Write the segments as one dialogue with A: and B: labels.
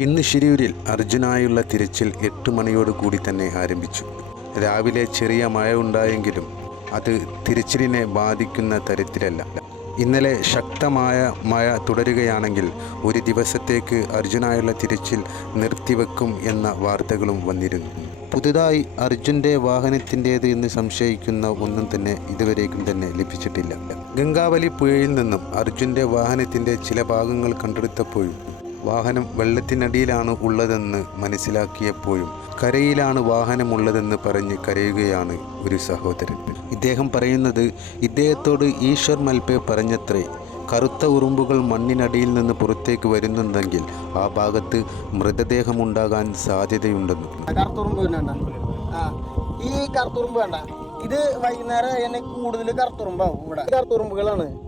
A: ഇന്ന് ശിരൂരിൽ അർജുനായുള്ള തിരച്ചിൽ എട്ട് മണിയോട് കൂടി തന്നെ ആരംഭിച്ചു. രാവിലെ ചെറിയ മഴ ഉണ്ടായെങ്കിലും അത് തിരച്ചിലിനെ ബാധിക്കുന്ന തരത്തിലല്ല. ഇന്നലെ ശക്തമായ മഴ തുടരുകയാണെങ്കിൽ ഒരു ദിവസത്തേക്ക് അർജുനായുള്ള തിരച്ചിൽ നിർത്തിവെക്കും എന്ന വാർത്തകളും വന്നിരുന്നു. പുതുതായി അർജുന്റെ വാഹനത്തിന്റേത് എന്ന് സംശയിക്കുന്ന ഒന്നും തന്നെ ഇതുവരേക്കും തന്നെ ലഭിച്ചിട്ടില്ല. ഗംഗാവലി പുഴയിൽ നിന്നും അർജുന്റെ വാഹനത്തിന്റെ ചില ഭാഗങ്ങൾ കണ്ടെടുത്തപ്പോഴും വാഹനം വെള്ളത്തിനടിയിലാണ് ഉള്ളതെന്ന് മനസ്സിലാക്കിയപ്പോഴും കരയിലാണ് വാഹനമുള്ളതെന്ന് പറഞ്ഞ് കരയുകയാണ് ഒരു സഹോദരൻ. ഇദ്ദേഹം പറയുന്നത് ഇദ്ദേഹത്തോട് ഈശ്വർ മൽപേ പറഞ്ഞത്രേ കറുത്ത ഉറുമ്പുകൾ മണ്ണിനടിയിൽ നിന്ന് പുറത്തേക്ക് വരുന്നുണ്ടെങ്കിൽ ആ ഭാഗത്ത് മൃതദേഹമുണ്ടാകാൻ സാധ്യതയുണ്ടെന്ന്.
B: ഈ കറുത്തുറുമ്പ് വേണ്ട. ഇത് വൈകുന്നേരം കൂടുതൽ കറുത്തുറുമ്പാവും ഇവിടെ. കറുത്തുറുമ്പുകളാണ്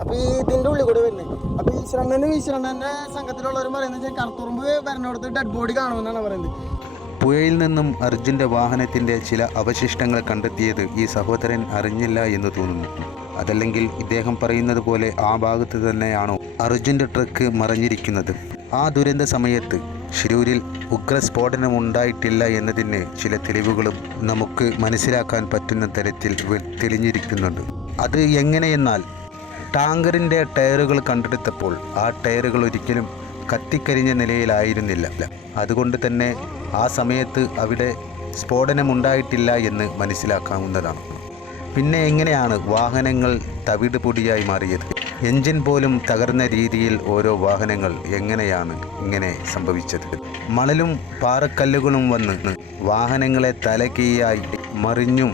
B: അപ്പൊ ഈ ഇതിന്റെ ഉള്ളിൽ കൂടെ വരുന്നത് അപ്പൊ ഈശ്വരണ്ണനും ഈശ്വരണ്ണന്റെ സംഘത്തിലുള്ളവരും പറയുന്നത് വെച്ചാൽ കറുത്തുറുമ്പ് വരണോടത്ത് ഡെഡ് ബോഡി കാണുമെന്നാണ് പറയുന്നത്.
A: പുഴയിൽ നിന്നും അർജുന്റെ വാഹനത്തിന്റെ ചില അവശിഷ്ടങ്ങൾ കണ്ടെത്തിയത് ഈ സഹോദരൻ അറിഞ്ഞില്ല എന്ന് തോന്നുന്നു. അതല്ലെങ്കിൽ ഇദ്ദേഹം പറയുന്നത് പോലെ ആ ഭാഗത്ത് തന്നെയാണോ അർജുന്റെ ട്രക്ക് മറിഞ്ഞിരിക്കുന്നത്? ആ ദുരന്ത സമയത്ത് ശിരൂരിൽ ഉഗ്രസ്ഫോടനം ഉണ്ടായിട്ടില്ല എന്നതിന് ചില തെളിവുകളും നമുക്ക് മനസ്സിലാക്കാൻ പറ്റുന്ന തരത്തിൽ തെളിഞ്ഞിരിക്കുന്നുണ്ട്. അത് എങ്ങനെയെന്നാൽ ടാങ്കറിന്റെ ടയറുകൾ കണ്ടെടുത്തപ്പോൾ ആ ടയറുകൾ ഒരിക്കലും കത്തിക്കരിഞ്ഞ നിലയിലായിരുന്നില്ല. അതുകൊണ്ട് തന്നെ ആ സമയത്ത് അവിടെ സ്ഫോടനമുണ്ടായിട്ടില്ല എന്ന് മനസ്സിലാക്കാവുന്നതാണ്. പിന്നെ എങ്ങനെയാണ് വാഹനങ്ങൾ തവിട് പൊടിയായി മാറിയത്? എഞ്ചിൻ പോലും തകർന്ന രീതിയിൽ ഓരോ വാഹനങ്ങൾ എങ്ങനെയാണ് ഇങ്ങനെ സംഭവിച്ചത്? മണലും പാറക്കല്ലുകളും വന്ന് വാഹനങ്ങളെ തലകീയായി മറിഞ്ഞും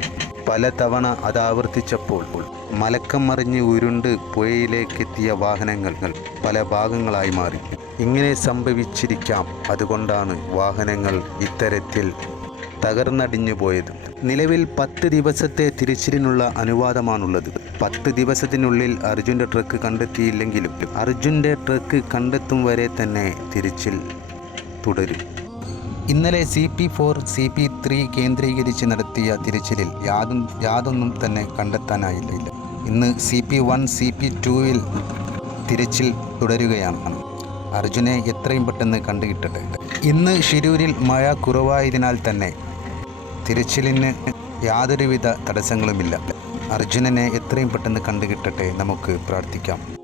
A: പലതവണ അത് ആവർത്തിച്ചപ്പോൾ മലക്കം മറിഞ്ഞ് ഉരുണ്ട് പുഴയിലേക്കെത്തിയ വാഹനങ്ങൾ പല ഭാഗങ്ങളായി മാറി. ഇങ്ങനെ സംഭവിച്ചിരിക്കാം. അതുകൊണ്ടാണ് വാഹനങ്ങൾ ഇത്തരത്തിൽ തകർന്നടിഞ്ഞു പോയത്. നിലവിൽ പത്ത് ദിവസത്തെ തിരിച്ചിലിനുള്ള അനുവാദമാണുള്ളത്. പത്ത് ദിവസത്തിനുള്ളിൽ അർജുന്റെ ട്രക്ക് കണ്ടെത്തിയില്ലെങ്കിലും അർജുന്റെ ട്രക്ക് കണ്ടെത്തും വരെ തന്നെ തിരിച്ചിൽ തുടരും. ഇന്നലെ C P four C P three കേന്ദ്രീകരിച്ച് നടത്തിയ തിരച്ചിലിൽ യാതും യാതൊന്നും തന്നെ കണ്ടെത്താനായില്ല. ഇന്ന് C P one C P ടുവിൽ തിരച്ചിൽ തുടരുകയാണ്. അർജുനെ എത്രയും പെട്ടെന്ന് കണ്ടുകിട്ടട്ടെ. ഇന്ന് ഷിരൂരിൽ മഴ കുറവായതിനാൽ തന്നെ തിരച്ചിലിന് യാതൊരുവിധ തടസ്സങ്ങളുമില്ല. അർജുനനെ എത്രയും പെട്ടെന്ന് കണ്ടുകിട്ടട്ടെ നമുക്ക് പ്രാർത്ഥിക്കാം.